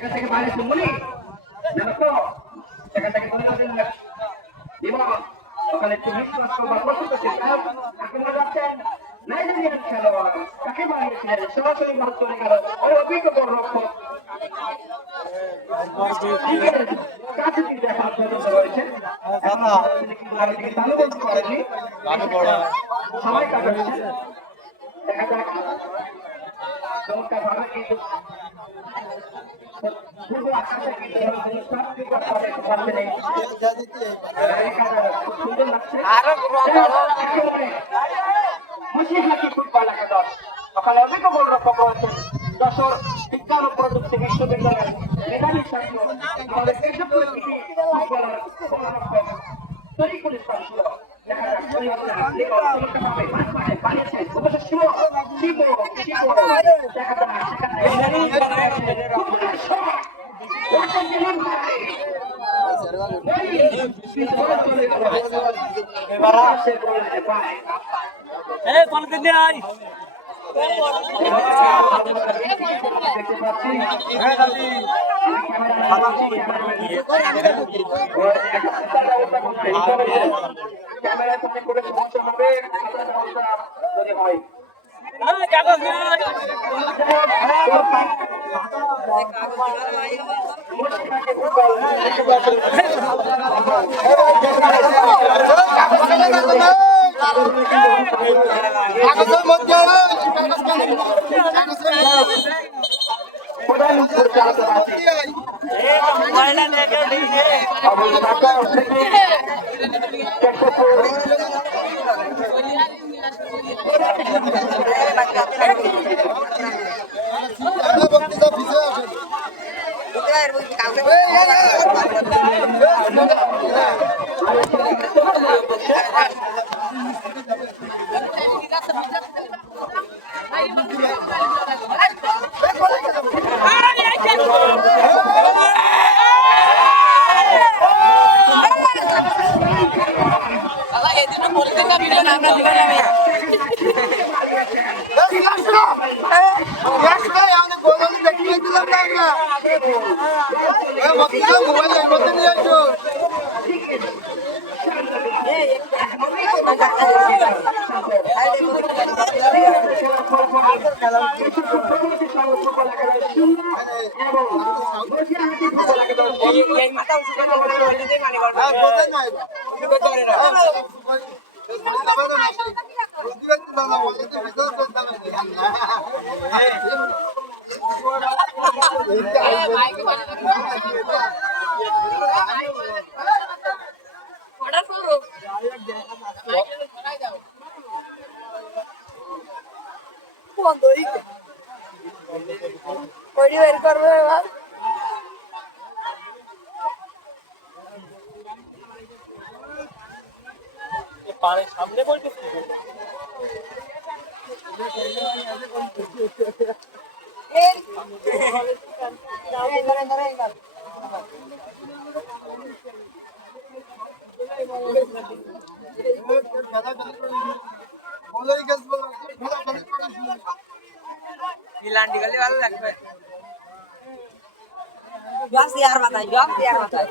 সেখান থেকে বাইরে শুনবনি জানো তো সেখান থেকে মনে করেন এবং ওখানে একটু বিশ্বাস বা প্রকৃত শিক্ষক আপনারা যাচ্ছেন নাইজেরিয়ান খেলোয়াড় কাকে বানিয়েছিলেন সরাসরি ভারত চলে গেল ওই অভিজ্ঞ গোলরক্ষক কাছে তিনি দেখার পর্যন্ত রয়েছে সবাই কাটাচ্ছে দেখা যাক চমৎকার ভাবে কিন্তু পূর্ব আকাশে সুন্দর লাগছে খুশি হাসি ফুটবল একাদশ ওখানে অভিজ্ঞ গোলরক্ষক রয়েছেন যশোর বিজ্ঞান ও প্রযুক্তি বিশ্ববিদ্যালয়ের মেধাবী ছাত্র আমাদের কেশবপুর থেকে ফুটবলার গোলরক্ষক তরিকুল ইসলাম ছিল দেখা যাক শিব দেখা যাক সামনে বলতেছি मिलान निकलने वाला लगता है जॉब यार बताए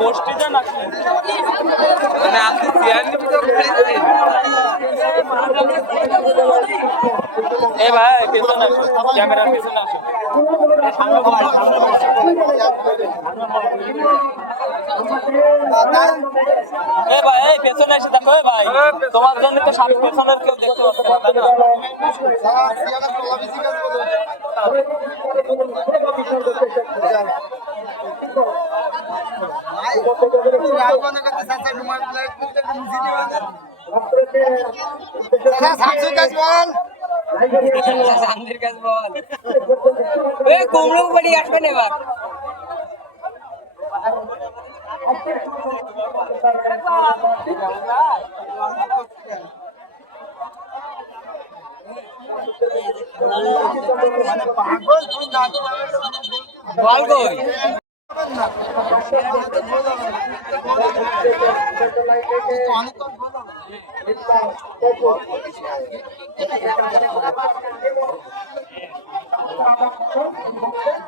গোষ্ঠীটা না এ ভাই পেছনে আসো, ক্যামেরার পেছনে আসো। এ ভাই এই পেছনে এসে দেখো এ ভাই, তোমার জন্য তো সামনে পেছনের কেউ দেখতে পাচ্ছে না, তাই না? সামনের কাজ বল এ কুমড়ো বাড়ি আসবেন এবার বল কই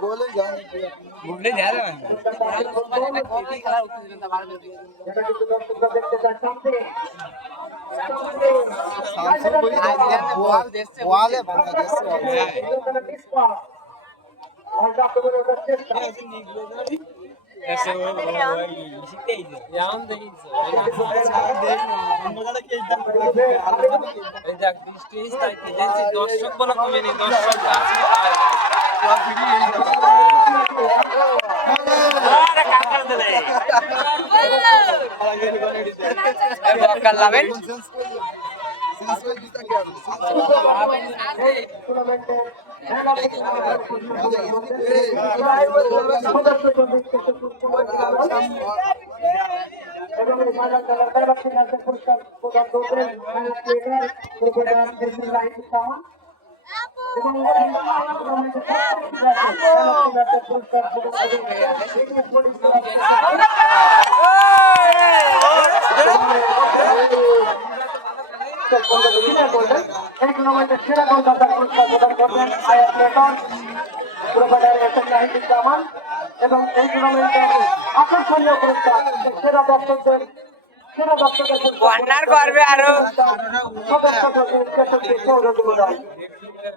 বলে যা রে খেলার উত্তেজনা বাড়বে দেখতে চাচ্ছেন ওয়ালে বাংলাদেশ দর্শক বলা কমেনি, দর্শক লাভেন সেরা গোলদাতার পুরস্কার প্রদান করবেন এবং এই টুর্নামেন্টের আকর্ষণীয় পুরস্কার সেরা দর্শকের কর্নার করবে আরো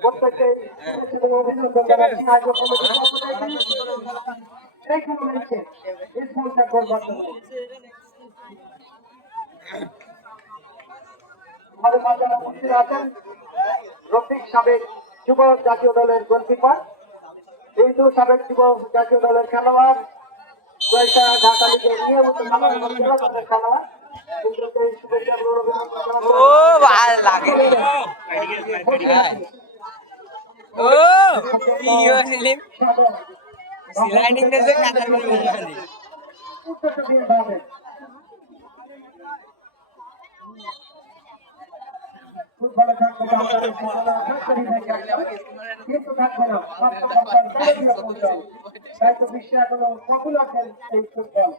প্রত্যেককে অভিনন্দন জানাচ্ছি এই টুর্নামেন্টে স্পন্সর করবার জন্য আমাদের মাঝে উপস্থিত আছেন রফিক, সাবেক যুব জাতীয় দলের গোলকিপার, কিন্তু সাবেক যুব জাতীয় দলের খেলোয়াড়, কয়েকটা ঢাকা লিগের নিয়মিত খেলোয়াড়। ও ভাল লাগে ও কি হয়েছিলেন স্লাইডিং দেশে কাটার করে বসে কিন্তু থাকবে না বিশ্বে এখনো পপুলার খেল এই ফুটবল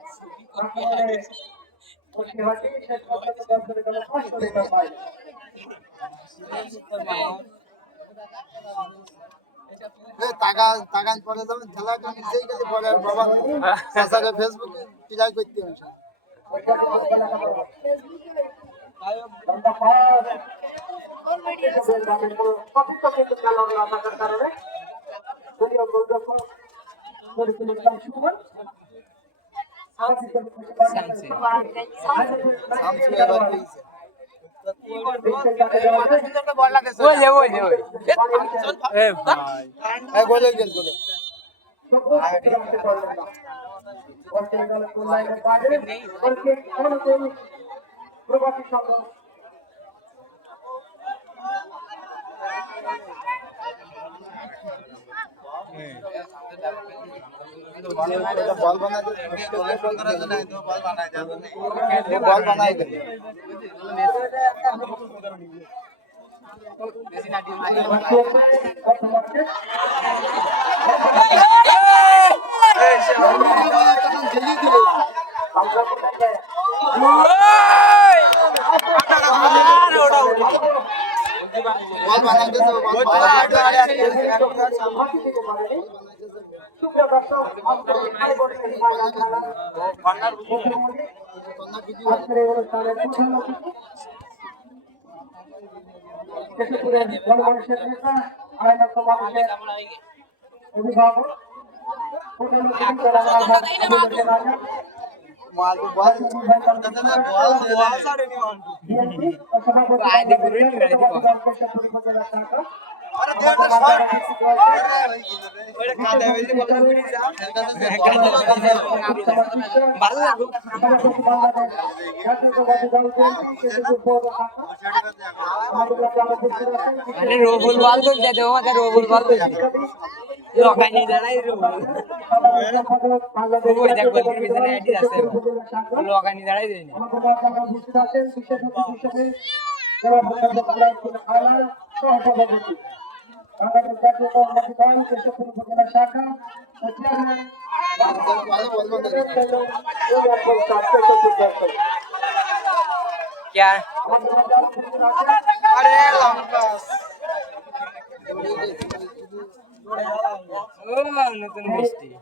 শেষ পর্যন্ত দর্শকের কোনো কষ্ট দিতে পারে তাকান পরে যাবেন খেলা নিজেই গেলে পরে বাবা চাচাকে ফেসবুকে ক্লিয়ার করতে হবে কারণে প্রবাসী সংঘ বল বানাই দেবে বল বানাই দেবে কেশবপুরের জনমানুষের নেতা আইনত মানুষের অভিভাবক রবুল বল করতে দেবো আমাদের রবুল বল লগানি দাঁড়াই রবুল ওই দেখ বলতে পিছনে আইডি আছে লগানি দাঁড়াই দেয়নি শাখা क्या अरे लंका ও নতুন মিষ্টি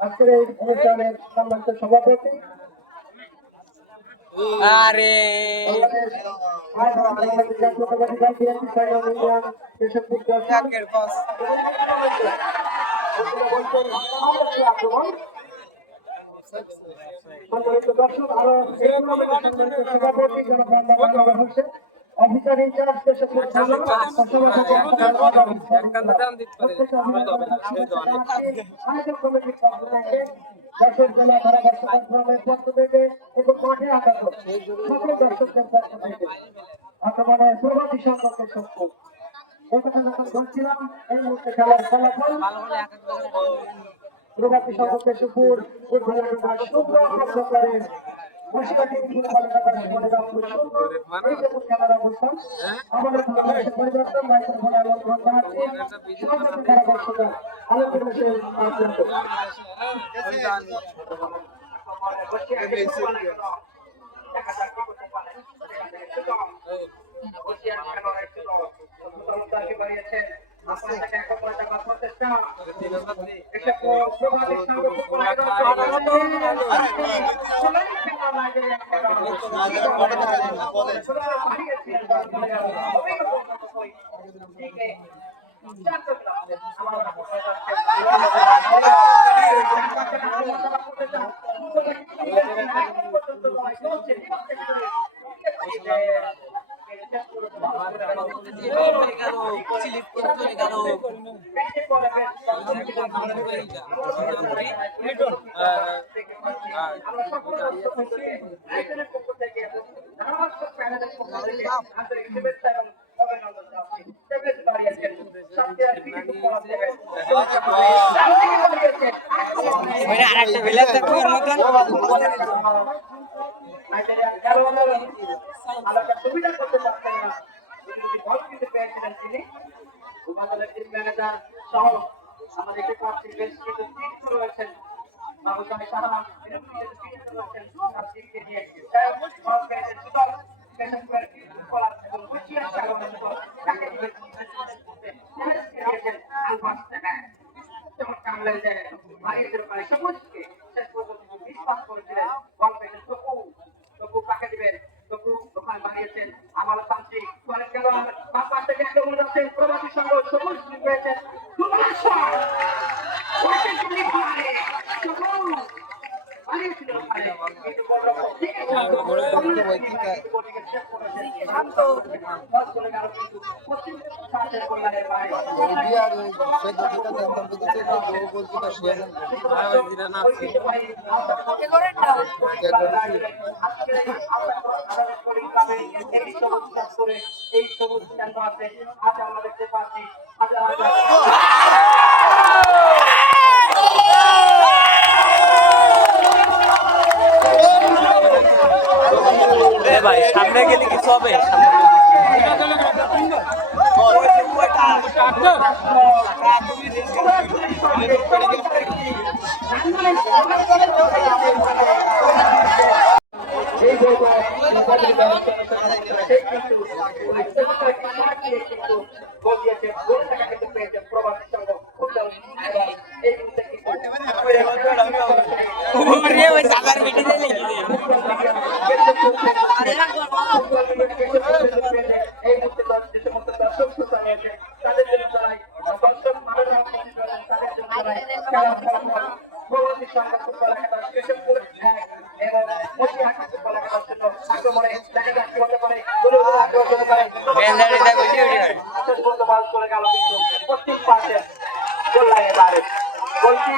আজকের এই অনুষ্ঠানের সম্মানিত সভাপতি আরে একের পাস অফিসার ইনচার্জ দর্শক জেলা ধারা দর্শকের পক্ষ থেকে এবং মাঠে আঘাত সকল দর্শকদের পক্ষ থেকে বর্তমানে প্রবাসী সম্পর্কে সত্য এই কথা যখন বলছিলাম এই মুহূর্তে খেলার ফলাফল প্রবাসী সম্পর্কে সুপুর ফুটবল শুভ্র করেন বসিরহাটের ফুটবল এলাকার মনে রাখবো সুন্দর এই যে খেলার অবস্থান আমাদের বাংলাদেশের পরিবর্তন মাইকেল ফোন আলম ঘন্টা আছে সমাজের ধারা দর্শকরা আলোচনা শেষ আরেকটা বেলা থাকবে ওর মতন সুবিধা করতে পারছেন না বল কিন্তু পেয়েছিলেন তিনি উপাদানের টিম ম্যানেজার সহ আমরা দেখতে পাচ্ছি বেশ কিছু টিম রয়েছেন বাবু সাহেব সারা টিমকে নিয়ে বল পেয়েছেন সুতরাং পেশেন্ট করে কলার এবং বুঝিয়ে চালানোর মতো তাকে দিয়েছেন আলবাস থেকে যেমন কামলেন যে ভাইয়ের ওখানে সবুজকে শেষ পর্যন্ত বিশ্বাস করেছিলেন বল পেয়েছেন তবু কাকে দিবেন তবু ওখানে বানিয়েছেন আমার তান্ত্রিক কলেজ খেলোয়াড় বাম পাশ থেকে আক্রমণ যাচ্ছেন প্রবাসী সংঘ সবুজ পেয়েছেন এই সবুজ ক্যানভাসে আজ আমরা দেখতে পাচ্ছি হাজার হাজার ভাই সামনে গেলে কিছু হবে এই আক্রমণে দেখা যাক কি হতে পারে গোলে আক্রমণ করে বেন্দারিটা বুঝি উঠে শেষ পর্যন্ত বল চলে গেল কিন্তু পশ্চিম পাশে গোল লাগে বাইরে গোলটি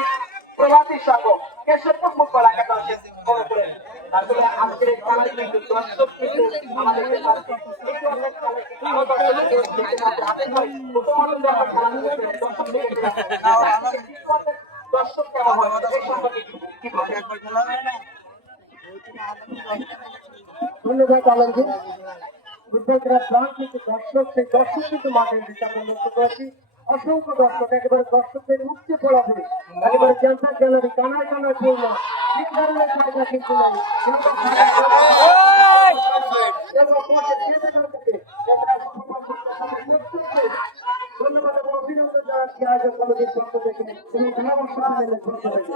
প্রভাতী সঙ্গ কেশবপুর ফুটবল একাদশ বড় করে আসলে আজকের এই খেলায় কিন্তু দর্শক কিন্তু আমাদের কাছে একটু অনেক খেলা দর্শক কেমন হয় এই সম্পর্কে কি বলবেন? ধন্যবাদ আলমগীর ফুটবল খেলার প্রাণ কিন্তু দর্শক সেই দর্শক কিন্তু মাঠের দিকে আমরা লক্ষ্য করেছি অসংখ্য দর্শক একেবারে দর্শকদের উঠতে পড়া হবে একেবারে ক্যান্সার গ্যালারি কানায় কানায় পূর্ণ এই ধরনের জায়গা কিন্তু নাই ধন্যবাদ এবং অভিনন্দন জানাচ্ছি আয়োজক কমিটির পক্ষ থেকে এবং পরামর্শ দিলেন পক্ষ থেকে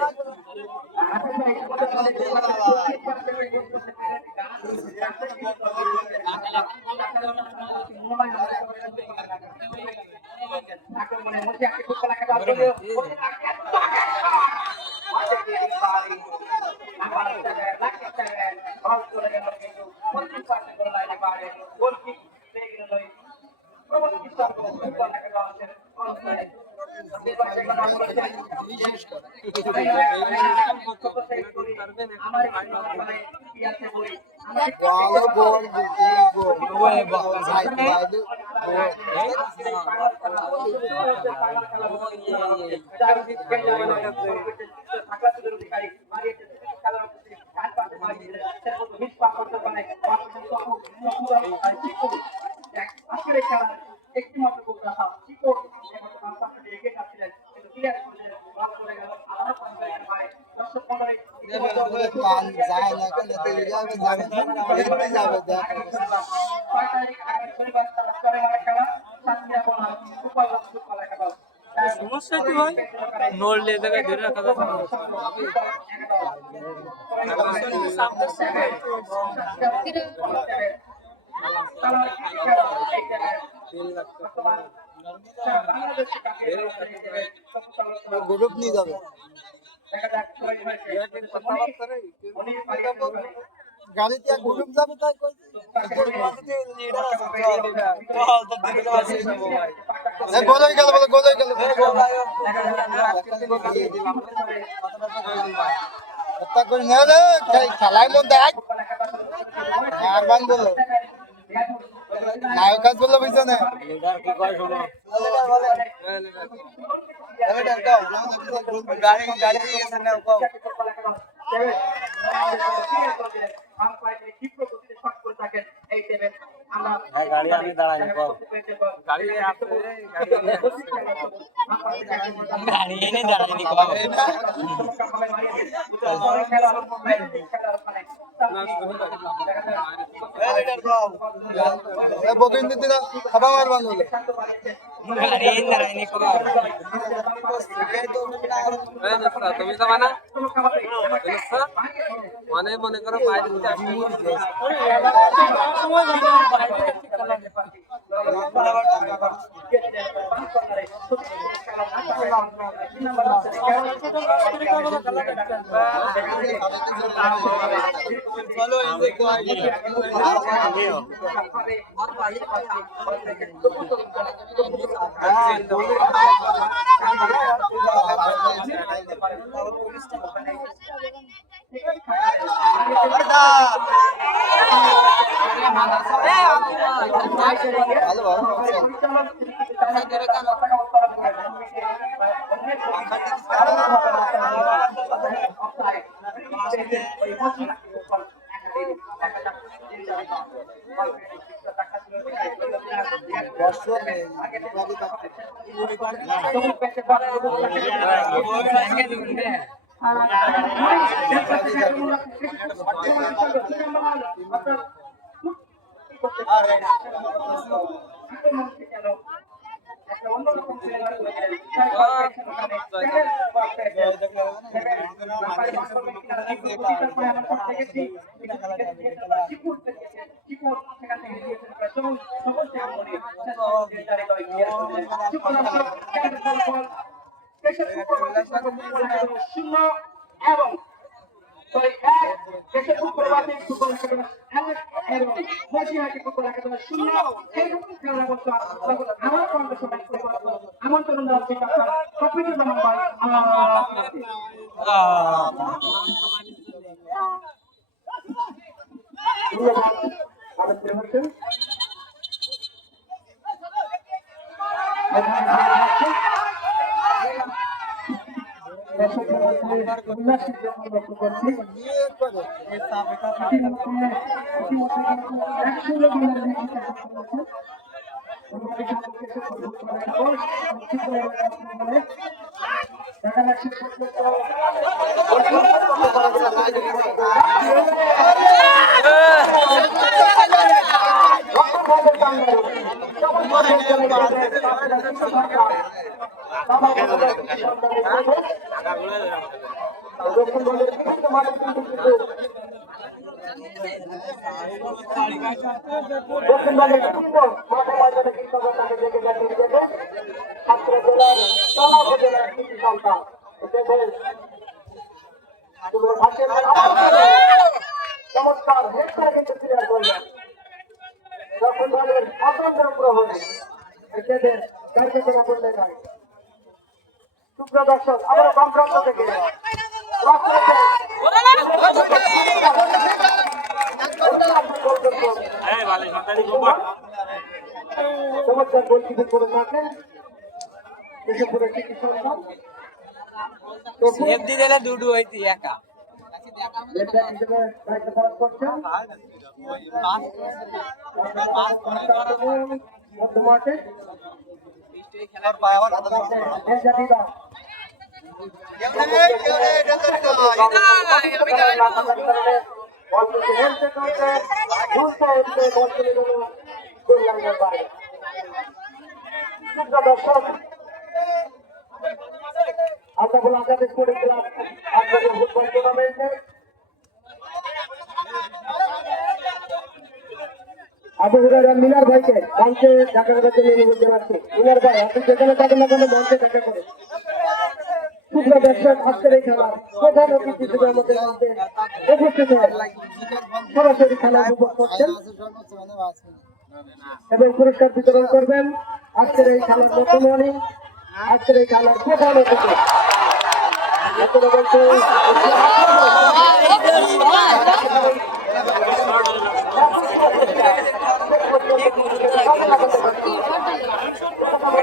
আক্রমণে মধ্যে একটি ফুটবল একাদশ ভালো গোল গোল সাইড বাইরে একটি মাত্র গোল রাখা চিকন এগিয়ে যাচ্ছিলেন কিন্তু ক্লিয়ার করে গেল দর্শক মন্ডলী মান যায় না কেন যাবে যাবে দেখ সমস্যা কি হয় নড়লে জায়গায় ধরে রাখা যাবে না গ্রুপ নিয়ে যাবে গাড়িতে এক গ্রুপ যাবে তাই কই গোলাই গেল বলে গোলাই গেল একটা করে না রে খেলাই লোন দেখ আর বান বলো নায়ক কাজ বললো বুঝছো না গাড়ি গাড়ি গেছে না গাড়ি আমি দাঁড়াই গাড়ি গাড়ি এনে দাঁড়াইনি বকিন দিতে না খাবা মারবান বলে গাড়ি এনে দাঁড়াইনি তুমি তো মানা মানে মনে করো বাইরে এবং কেশবপুর প্রবাসী ফুটবল একাডেমি 1 এবং বসিরহাটি ফুটবল একাডেমি 0 এই খেলার অবস্থা তখন আমার কন্ডিশনে আমন্ত্রণ দেওয়া হচ্ছে ডাক্তার শফিকুর রহমান ভাই চমৎকার হেড করে কিন্তু ক্লিয়ার করলেন যখন বলেন অতন্ত্র প্রহরী এদের গাড়িতে চলা করলে যায় সুপ্রিয় দর্শক আবার বামপ্রান্ত থেকে চমৎকার গোলকিপিং করে থাকেন কেশবপুরের চিকিৎসা সেফটি দিলে দুটো হইতি একা দায়িত্ব পালন করছেন মধ্যমাঠে খেলার পায় আবার দর্শক Ashaful Azad sporting club football টুর্নামেন্টে আবু হুরায়রা মিনার ভাইকে মঞ্চে দেখা করার জন্য অনুরোধ জানাচ্ছি। মিনার ভাই আপনি যেখানে থাকেন না কেন মঞ্চে দেখা করেন। সুপ্রিয় দর্শক আজকের এই খেলা প্রধান অতিথি হিসেবে আমাদের মধ্যে উপস্থিত হয়ে সরাসরি খেলা উপভোগ করছেন এবং পুরস্কার বিতরণ করবেন আজকের এই খেলার বর্তমানে আজকের এই খেলার প্রধান অতিথি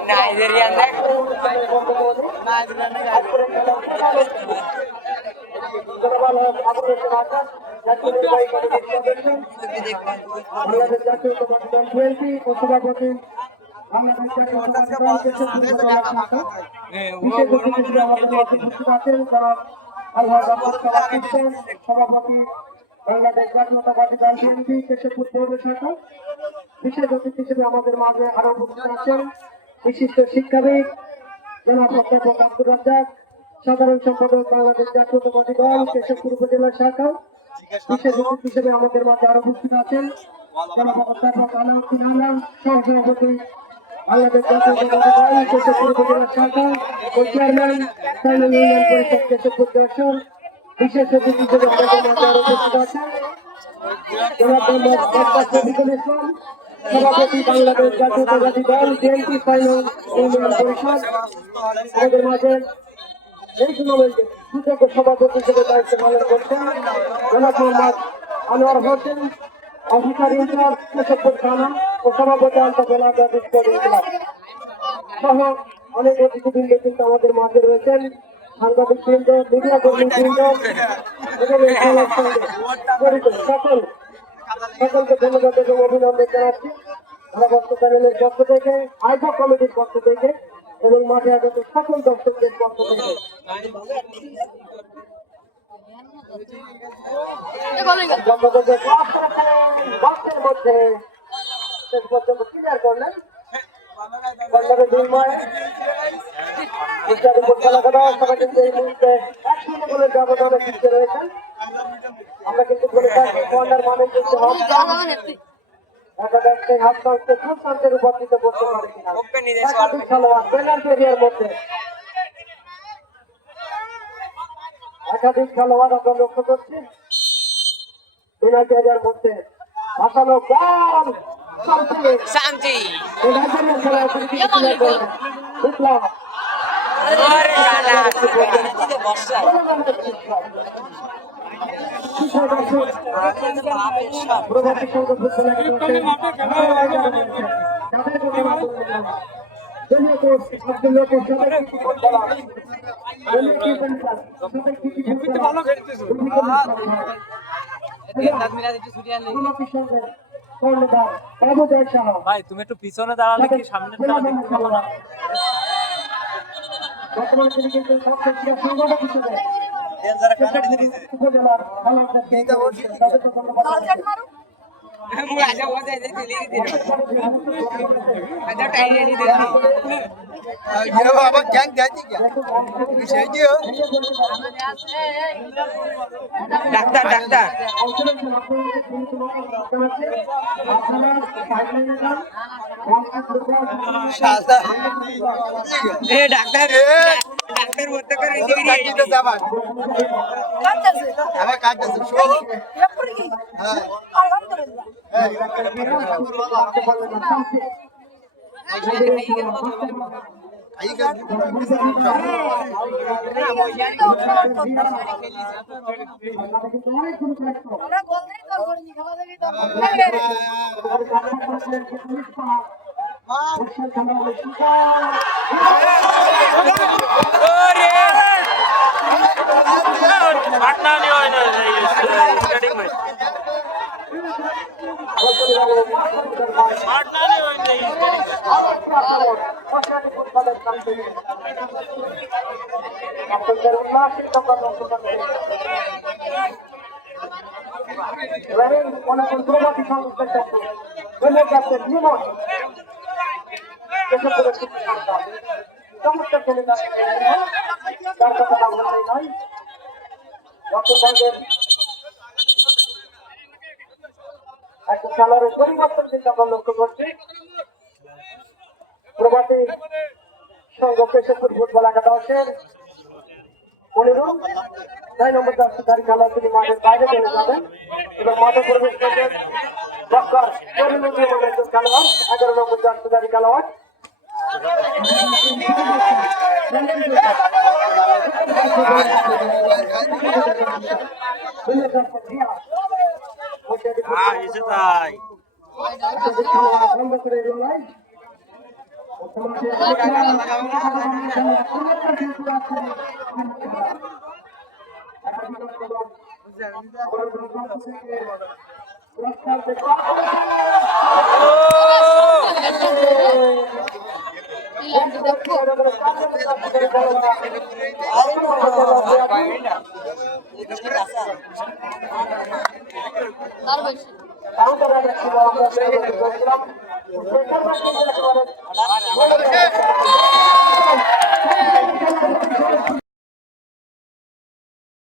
নাইজেরিয়ান দেখ সভাপতি সভাপতি বাংলাদেশ জাতীয়তাবাদী দল বিএনপি কেশবপুর পৌর শাখা বিশেষ অতিথি হিসেবে আমাদের মাঝে আরো উপস্থিত আছেন বিশিষ্ট শিক্ষাবিদ জনাব অধ্যাপক আব্দুর রাজ্জাক সাধারণ সম্পাদক বাংলাদেশ জাতীয়তাবাদী দল কেশবপুর উপজেলা শাখা বিশেষ অতিথি হিসেবে আমাদের মাঝে আরো উপস্থিত আছেন জনাব অধ্যাপক আলাউদ্দিন আলম সহসভাপতি বাংলাদেশ জাতীয়তাবাদী দল কেশবপুর উপজেলা শাখা ও চেয়ারম্যান স্থানীয় ইউনিয়ন পরিষদ কেশবপুর যশোর বিশেষ অতিথি হিসেবে আমাদের মাঝে আরো উপস্থিত আছেন জনাব মোহাম্মদ ডাক্তার শফিকুল ইসলাম সভাপতি বাংলাদেশ জাতীয়তাবাদী দল বিএনপি ফাইনাল ইউনিয়ন পরিষদ আমাদের মাঝে এই টুর্নামেন্টে সুযোগ্য সভাপতি হিসেবে দায়িত্ব পালন করছেন জনাব মোহাম্মদ আনোয়ার হোসেন অফিসার ইনচার্জ কেশবপুর থানা ও সভাপতি আন্তঃজেলা জাতীয় স্পোর্টিং ক্লাব সহ অনেক অতিথিবৃন্দ কিন্তু আমাদের মাঝে রয়েছেন সাংবাদিক বৃন্দ মিডিয়া কর্মী বৃন্দ এবং এই খেলার সঙ্গে জড়িত সকলকে ধন্যবাদ এবং অভিনন্দন জানাচ্ছি ধারাভাষ্য চ্যানেলের পক্ষ থেকে আয়োজক কমিটির পক্ষ থেকে এবং মাঠে আগত সকল দর্শকদের পক্ষ থেকে মধ্যে শেষ পর্যন্ত ক্লিয়ার করলেন সবাই কিন্তু এই মুহূর্তে 1-0 গোলের ব্যবধানে পিছিয়ে রয়েছেন। আমরা কিন্তু বলে থাকি কর্নার মানে কিন্তু একাদশে হাত পাঁচতে ফুল শান্তির উপস্থিত করতে পারে কিনা একাধিক খেলোয়াড় পেনাল্টি এরিয়ার মধ্যে একাধিক খেলোয়াড় আমরা লক্ষ্য করছি ইউনাইটেডের মধ্যে আসানো বল শান্তি বিপ্লব আরে গানা দিতে বর্ষা প্রভাতী সংঘ ফুটবল দলীয় কোচ আব্দুল্লাহ সবাই ভাই তুমি একটু পিছনে দাঁড়ালে কি সামনে খেলা দেখতে পাবো না? বর্তমানে তিনি কিন্তু সবচেয়ে সংগঠক হিসেবে উপজেলার মুই আজা ওজে যে দিলি দিল আজা টাইরে নি দিল ये बाबा क्या जाती क्या विषय जी हो ডাক্তার ডাক্তার शाला এ ডাক্তার ডাক্তার বলতে করে तो काटी तो सामान हमें काट दे शो हां आई का আমরা গোল দেই তো করি খাওয়া দেই তো ওরে পাটনা নিয়ে হয় না স্টার্টিং ম্যাচ পাটনা নিয়ে হয় না একটা খেলার পরিবর্তন কিন্তু আমরা লক্ষ্য করছি প্রভাতী সংঘ কেশবপুর ফুটবল একাদশের 15 9 নম্বর জার্সিধারী খেলা তিনি মাঠের বাইরে চলে যাবেন এবং মাঠে প্রবেশ করবেন ডক্টর করিমুদ্দিন একজন খেলোয়াড় 11 নম্বর জার্সিধারী খেলোয়াড় এসে তাই তার বয়স